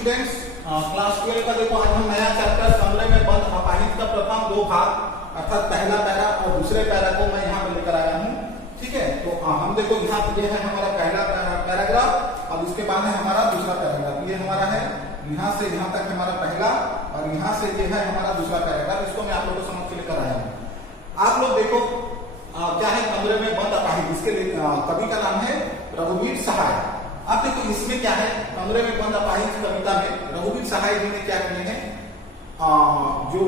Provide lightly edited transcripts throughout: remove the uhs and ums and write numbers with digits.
Students, class 12 का देखो आज हम नया चैप्टर कमरे में बंद अपाहिज का प्रथम दो भाग अर्थात पहला पैरा और दूसरे पैरा को मैं यहाँ पे लेकर आया हूँ। ठीक है, तो हम देखो यहाँ पे ये है हमारा पहला पैराग्राफ और उसके बाद है हमारा दूसरा पैराग्राफ। ये हमारा है यहाँ से यहाँ तक हमारा पहला और यहाँ से ये है हमारा दूसरा पैराग्राफ। इसको मैं आप लोगों को समझ के लेकर आया हूँ। आप लोग देखो क्या है कमरे में बंद अपाहिज, इसके कवि का नाम है रघुवीर सहाय। आप देखो इसमें क्या है, कमरे में बंद अपाहिज कविता में रघुवीर सहाय जी ने क्या किए हैं, जो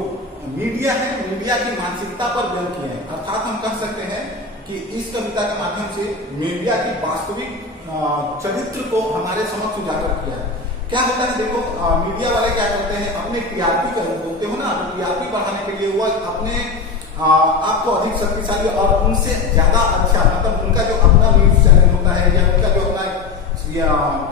मीडिया है मीडिया की मानसिकता पर व्यंग किए हैं। अर्थात हम कह सकते हैं कि इस कविता के माध्यम से मीडिया की वास्तविक चरित्र को हमारे समक्ष उजागर किया है। क्या होता है देखो, मीडिया वाले क्या करते हैं, अपने टीआरपी का बोलते हो ना, टीआरपी बढ़ाने के लिए वो अपने आपको अधिक शक्तिशाली और उनसे ज्यादा अच्छा, मतलब उनका जो अपना न्यूज चैनल होता है या उनका जो अपना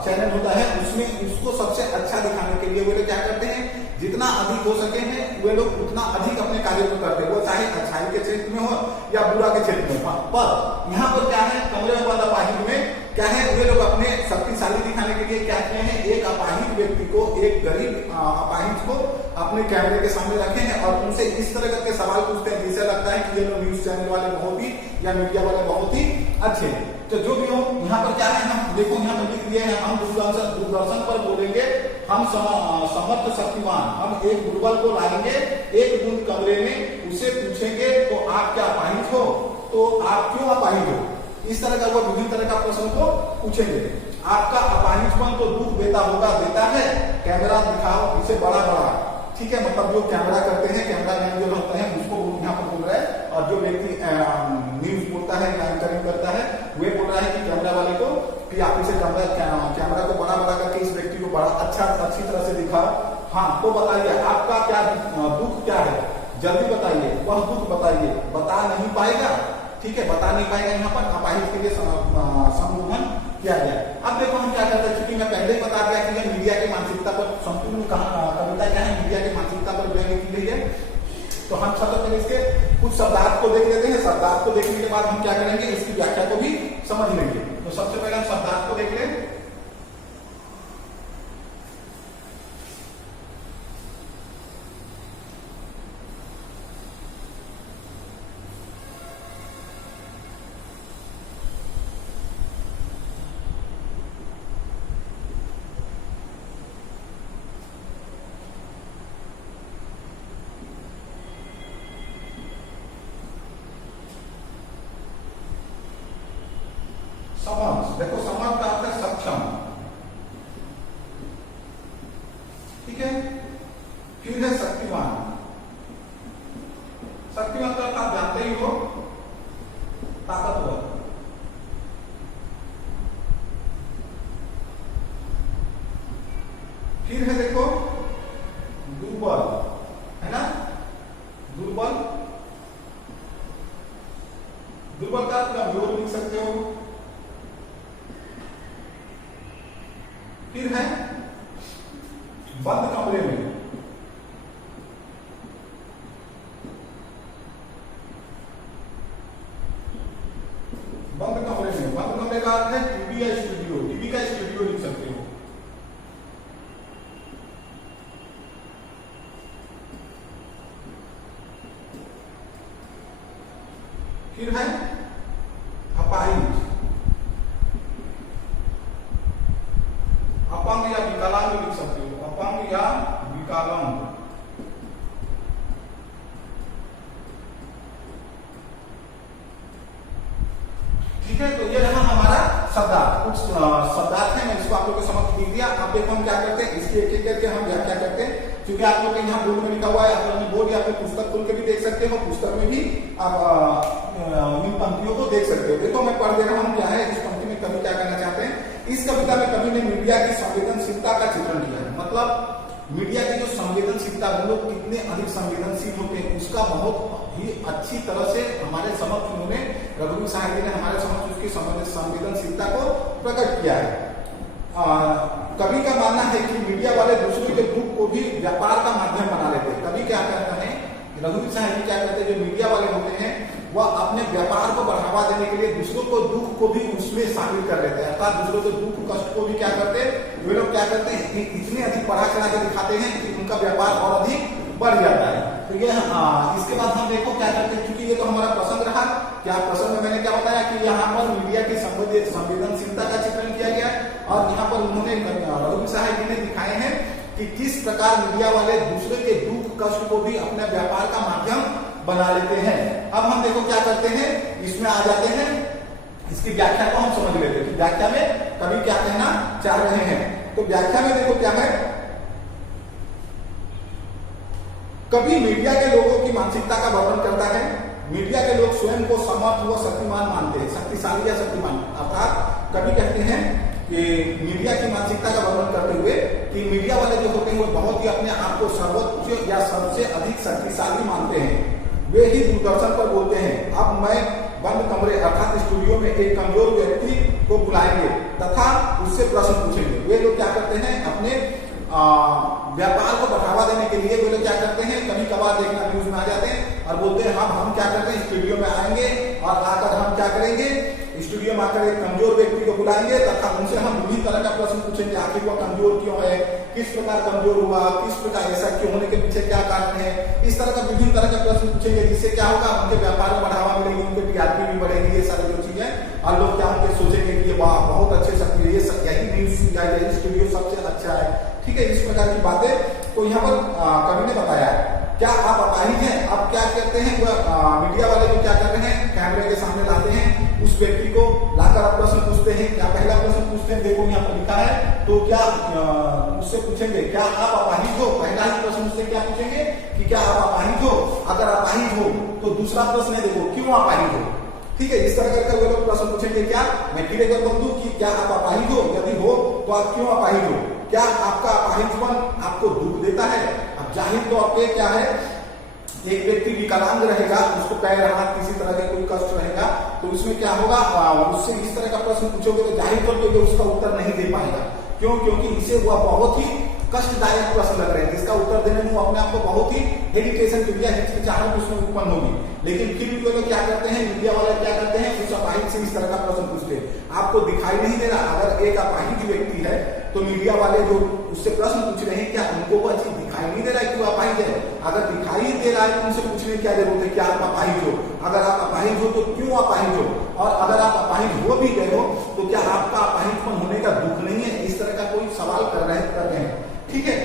चैनल होता है उसमें उसको सबसे अच्छा दिखाने के लिए वे लोग क्या करते हैं, जितना अधिक हो सके हैं वे लोग उतना अधिक अपने कार्य को करते हैं, वो चाहे अच्छाई के क्षेत्र में हो या बुरा के क्षेत्र में हो। पर यहाँ पर क्या है, कमरे में बंद अपाहिज में क्या है, वे लोग अपने शक्तिशाली दिखाने के लिए क्या किए हैं, एक अपाहिज व्यक्ति को, एक गरीब अपाहिज को अपने कैमरे के सामने रखे हैं और उनसे इस तरह के सवाल पूछते हैं जिससे लगता है कि ये लोग न्यूज चैनल वाले बहुत ही या मीडिया वाले बहुत ही अच्छे हैं। तो जो भी हो यहाँ पर क्या है, हम देखो यहाँ पर लिख दिए हैं, हम दूरदर्शन पर बोलेंगे हम समर्थ शक्तिमान, हम एक दुर्बल को लाएंगे एक बूंद कमरे में, उसे पूछेंगे तो आप क्या अपाहिज हो, तो आप क्यों अपाहिज हो, इस तरह का वो विभिन्न तरह का प्रश्न को पूछेंगे। आपका अपाहिजपन तो दुख देता होगा, देता है, कैमरा दिखाओ इसे बड़ा बड़ा। ठीक है, मतलब जो कैमरा करते हैं, कैमरा मैन जो होते हैं उसको यहाँ पर बोल रहा है, और जो व्यक्ति न्यूज बोलता है या एंकरिंग करता है वे बोल रहा है कि कैमरा वाले को कि आप इसे कैमरा को बड़ा बड़ा करके इस व्यक्ति को बड़ा अच्छी तरह से दिखाओ। हाँ, तो बताइए आपका क्या दुख क्या है, जल्दी बताइए, वह दुख बताइए। बता नहीं पाएगा, ठीक है, बता नहीं पाएगा, यहाँ पर अपाहिज के लिए संबोधन किया गया। अब देखो हम क्या करते हैं, चूंकि मैं पहले ही बता दिया कि यह मीडिया की मानसिकता पर संपूर्ण कविता क्या है, मीडिया की मानसिकता पर व्यंग की गई है। तो हम सबसे पहले इसके कुछ शब्दार्थ को देख लेते हैं। शब्दार्थ को देखने के बाद हम क्या करेंगे, इसकी व्याख्या को भी समझ लेंगे। तो सबसे पहले हम शब्दार्थ को देख लें। समर्थ, देखो समर्थ का अर्थ है सक्षम, ठीक है। फिर है शक्तिमान, शक्तिमान का अर्थ आप जानते ही हो, ताकतवर। फिर है देखो दुर्बल, है ना, दुर्बल, दुर्बल का अर्थ कमजोर लिख सकते हो। फिर है बंद कमरे में, बंद कमरे में, बंद कमरे का अर्थ है टीवी या स्टूडियो, टीवी का स्टूडियो लिख सकते हो। फिर है अपाहिज, अपंग या विकलांग लिख सकते हो, अपंग या विकलांग। ठीक है, तो ये रहा हमारा शब्दार्थ। कुछ शब्दार्थ है, मैं इसको आप लोग को समझ दे दिया। अब देखो हम क्या करते हैं, इसकी एक एक करके हम व्याख्या करते हैं। क्योंकि आप लोग के यहाँ बोर्ड में लिखा हुआ है, आप लोग बोर्ड या फिर पुस्तक खोल के भी देख सकते हो, पुस्तक में भी आप इन पंक्तियों को देख सकते हो। देखो मैं पढ़ दे रहा हूँ क्या है इस पंक्ति में कवि क्या कहना चाहते हैं। इस कविता में कवि ने मीडिया की संवेदनशीलता का चित्रण किया है, मतलब मीडिया की जो संवेदनशीलता, वो लोग कितने अधिक संवेदनशील होते हैं उसका बहुत ही अच्छी तरह से हमारे समक्ष उन्होंने, रघुवीर सहाय जी ने हमारे समक्ष उसकी संवेदनशीलता को प्रकट किया है। कवि का मानना है कि मीडिया वाले दूसरों के दुख को भी व्यापार का माध्यम बना लेते हैं। कवि क्या कहता है, रघुवीर सहाय जी क्या कहते हैं, जो मीडिया वाले होते हैं वह अपने व्यापार को बढ़ावा देने के लिए दूसरों को दुख को भी उसमें शामिल कर लेते हैं, अर्थात दूसरों के दुख कष्ट को भी क्या करते हैं, वे लोग क्या करते हैं, इतने अधिक बढ़ा चढ़ा के दिखाते हैं कि उनका व्यापार और अधिक बढ़ जाता है। तो ये इसके बाद हम देखो क्या करते हैं, क्योंकि ये तो हमारा प्रसंग रहा। क्या प्रसंग में मैंने क्या बताया कि यहाँ पर मीडिया की संवेदनशीलता का चित्रण किया गया और यहाँ पर उन्होंने रघुवीर सहाय जी ने दिखाए हैं कि किस प्रकार मीडिया वाले दूसरे के दुख कष्ट को भी अपने व्यापार का माध्यम बना लेते हैं। अब हम देखो क्या करते हैं, इसमें आ जाते हैं, इसकी व्याख्या को हम समझ लेते हैं कि व्याख्या में कवि क्या कहना चाह रहे हैं। तो व्याख्या में देखो क्या है, कभी मीडिया के लोगों की मानसिकता का वर्णन करता है। मीडिया के लोग स्वयं को समर्थ व शक्तिमान मानते हैं, शक्तिशाली या शक्तिमान, अर्थात कभी कहते हैं कि मीडिया की मानसिकता का वर्णन करते हुए कि मीडिया वाले जो होते हैं वो बहुत ही अपने आप को सर्वोच्च या सबसे अधिक शक्तिशाली मानते हैं। वे ही दूरदर्शन पर बोलते हैं, अब मैं बंद कमरे अर्थात स्टूडियो में एक कमजोर व्यक्ति को बुलाएंगे तथा उससे प्रश्न पूछेंगे। वे लोग क्या करते हैं, अपने व्यापार को बढ़ावा देने के लिए वे लोग क्या करते हैं, कभी कभार देखना न्यूज में आ जाते हैं और बोलते हैं हम क्या करते हैं, स्टूडियो में आएंगे और आकर हम क्या करेंगे, स्टूडियो में आकर एक कमजोर व्यक्ति को बुलाएंगे तथा उनसे हम विभिन्न तरह का प्रश्न पूछेंगे, आखिर वह कमजोर क्यों है, किस प्रकार कमजोर हुआ, किस प्रकार ऐसा क्यों होने के पीछे क्या कारण है, इस तरह का विभिन्न तरह का प्रश्न पूछेंगे, जिससे क्या होगा, उनके व्यापार में बढ़ावा मिलेगी, उनके टीआरपी भी बढ़ेगी, ये सारी जो चीजें, और लोग क्या उनके सोचेंगे कि वाह बहुत अच्छे शक्ति है, यही न्यूज या यही स्टूडियो सबसे अच्छा है। ठीक है, इस प्रकार की बातें तो यहाँ पर कवि ने बताया। क्या आप अपाहिज हैं? अब क्या कहते हैं, मीडिया वाले जो क्या कर रहे हैं, कैमरे के सामने लाते हैं उस व्यक्ति को, लाकर आप प्रश्न पूछते हैं। क्या पहला प्रश्न पूछते हैं, देखो यहाँ पर लिखा है, तो क्या उससे पूछेंगे क्या आप अपाहिज हो, पहला ही प्रश्न उससे क्या पूछेंगे कि क्या आप अपाहिज हो। अगर अपाहिज हो तो दूसरा प्रश्न है, देखो क्यों अपाहिज हो। ठीक है, इस तरह करके वे लोग प्रश्न पूछेंगे, क्या मैं फिर एक बार बोल दूं कि क्या आप अपाहिज हो, यदि हो तो आप क्यों अपाहिज हो, क्या आपका अपाहिजपन आपको दुख देता है। अब जाहिर तौर पे क्या है, एक व्यक्ति विकलांग रहेगा, उसको पैर हाथ किसी तरह का कोई कष्ट रहेगा, तो उसमें क्या होगा, उससे इस तरह का प्रश्न पूछोगे तो जाहिर तौर पे उसका उत्तर नहीं दे पाएगा। क्यों? क्योंकि इसे वह बहुत ही कष्टदायक प्रश्न लग रहे हैं, जिसका उत्तर देने में वो अपने आप को बहुत ही हेजिटेशन की या हिचकिचाहट उसमें उत्पन्न होगी। लेकिन फिर भी लोग क्या करते हैं, मीडिया वाले क्या करते हैं, उस अपाहिज से इस तरह का प्रश्न पूछते हैं। आपको दिखाई नहीं दे रहा, अगर एक अपाहिज व्यक्ति है तो मीडिया वाले जो उससे प्रश्न पूछ रहे हैं, क्या उनको वह चीज दिखाई नहीं दे रहा है कि वो अपाहिज है। अगर दिखाई दे रहा है तो उनसे पूछने की क्या जरूरत है, क्या आप अपाहिज हो, अगर आप अपाहिज हो तो क्यों अपाहिज हो, और अगर आप अपाहिज हो भी गए हो तो क्या आपका अपाहिजपन होने का दुख नहीं है। इस तरह का कोई सवाल कर रहे हैं। ठीक है,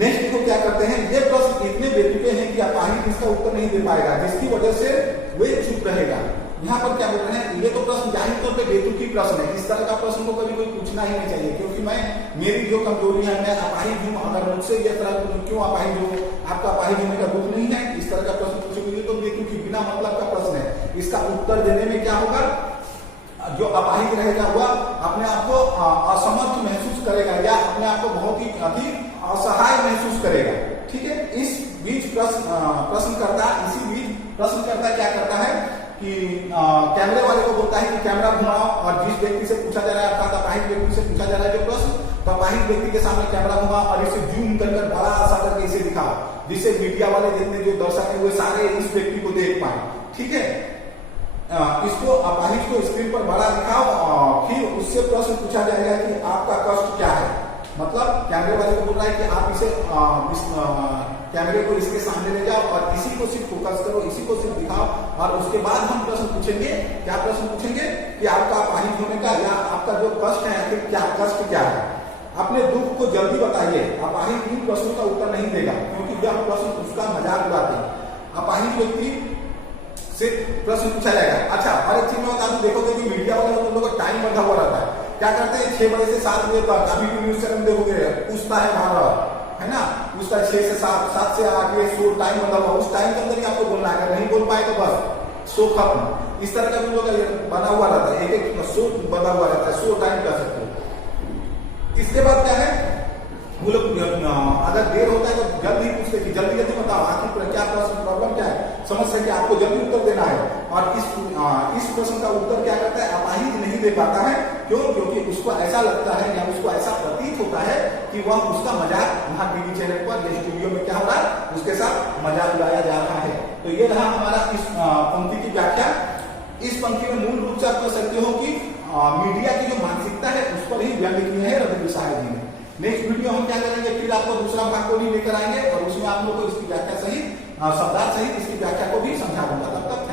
नेक्स्ट को क्या करते हैं, ये प्रश्न इतने बेतुके हैं कि अपाहिज इसका उत्तर नहीं दे पाएगा, जिसकी वजह से वे चुप रहेगा। यहाँ पर क्या बोल रहे हैं, ये तो प्रश्न जाहिर तौर पे बेतुकी प्रश्न है, इस तरह का प्रश्न को कभी कोई पूछना ही नहीं चाहिए, क्योंकि मेरी जो कमजोरी है, मैं अपाहिज हूँ, अगर मुझसे ये तरह क्यों अपाहिज हो, आपका अपाहिज होने का दुख नहीं है, इस तरह का प्रश्न पूछोगे तो बेतुकी बिना मतलब का प्रश्न है। इसका उत्तर देने में क्या होगा, जो अपाहिज रहेगा वह अपने आप को असमर्थ महसूस करेगा या अपने आप को बहुत ही अधिक असहाय महसूस करेगा। ठीक है, इस बीच प्रश्नकर्ता क्या करता है कि कैमरे वाले को बोलता है कि कैमरा घुमाओ, और जिस व्यक्ति से पूछा जा रहा है, अर्थात अपाहिज व्यक्ति से पूछा जा रहा है जो प्रश्न, तो अपाहिज व्यक्ति के सामने कैमरा घुमाओ और इसे जूम कर बड़ा सा करके इसे दिखाओ, जिससे मीडिया वाले जितने जो दर्शक है वो सारे इस व्यक्ति को देख पाए। ठीक है, इसको अपाहिज को स्क्रीन पर बड़ा दिखाओ, फिर उससे प्रश्न पूछा जाएगा कि आपका कष्ट क्या है। मतलब कैमरे वाले को बोल रहा है कि आप इसे कैमरे को इसके सामने ले जाओ और इसी को सिर्फ फोकस करो, इसी को सिर्फ दिखाओ, और उसके बाद हम प्रश्न पूछेंगे। क्या प्रश्न पूछेंगे कि आपका अपाहिज होने का या आपका जो कष्ट है, आखिर क्या कष्ट क्या है, अपने दुख को जल्दी बताइए। अपाहिज इन प्रश्नों का उत्तर नहीं देगा, क्योंकि यह प्रश्न उसका मजाक उड़ाते हैं। अपाहिज व्यक्ति से प्रश्न पूछा जाएगा। अच्छा, और एक चीज में बता दूं, देखोगे कि मीडिया वाले लोगों का टाइम बंधा हुआ रहता है। क्या करते हैं, 6 बजे से 7 बजे तक, अभी भी न्यूज चैनल देखोगे पूछता है भारत, है ना, उसका 6 से 7, 7 से 8 ये शो टाइम बंधा हुआ, उस टाइम के अंदर ही आपको बोलना है, अगर नहीं बोल पाए तो बस शो खत्म। इस तरह का भी लोग बना हुआ रहता है, एक शो बना हुआ रहता है, शो टाइम कर सकते हो। इसके बाद क्या है, वो लोग अगर देर होता है तो जल्दी पूछते कि जल्दी बताओ आखिर क्या प्रॉब्लम क्या है, समस्या क्या, आपको जल्दी उत्तर देना है। और इस प्रश्न का उत्तर क्या करता है, अपाहिज नहीं नहीं दे पाता है। क्यों? क्योंकि उसको ऐसा लगता है या उसको ऐसा प्रतीत होता है कि वह उसका मजाक वहाँ टीवी चैनल पर या स्टूडियो में क्या हो रहा है, उसके साथ मजाक उड़ाया जा रहा है। तो ये रहा हमारा इस पंक्ति की व्याख्या। इस पंक्ति में मूल रूप से आप कह सकते हो कि मीडिया की जो मानसिकता है उस पर ही व्यंग्य किए हैं रविंद्र साहब जी ने। नेक्स्ट वीडियो हम क्या करेंगे, फिर आपको दूसरा भाग को भी लेकर आएंगे और उसमें आप लोग को इसकी व्याख्या सहित शब्दार्थ सहित इसकी व्याख्या को भी समझा दूंगा। तब तक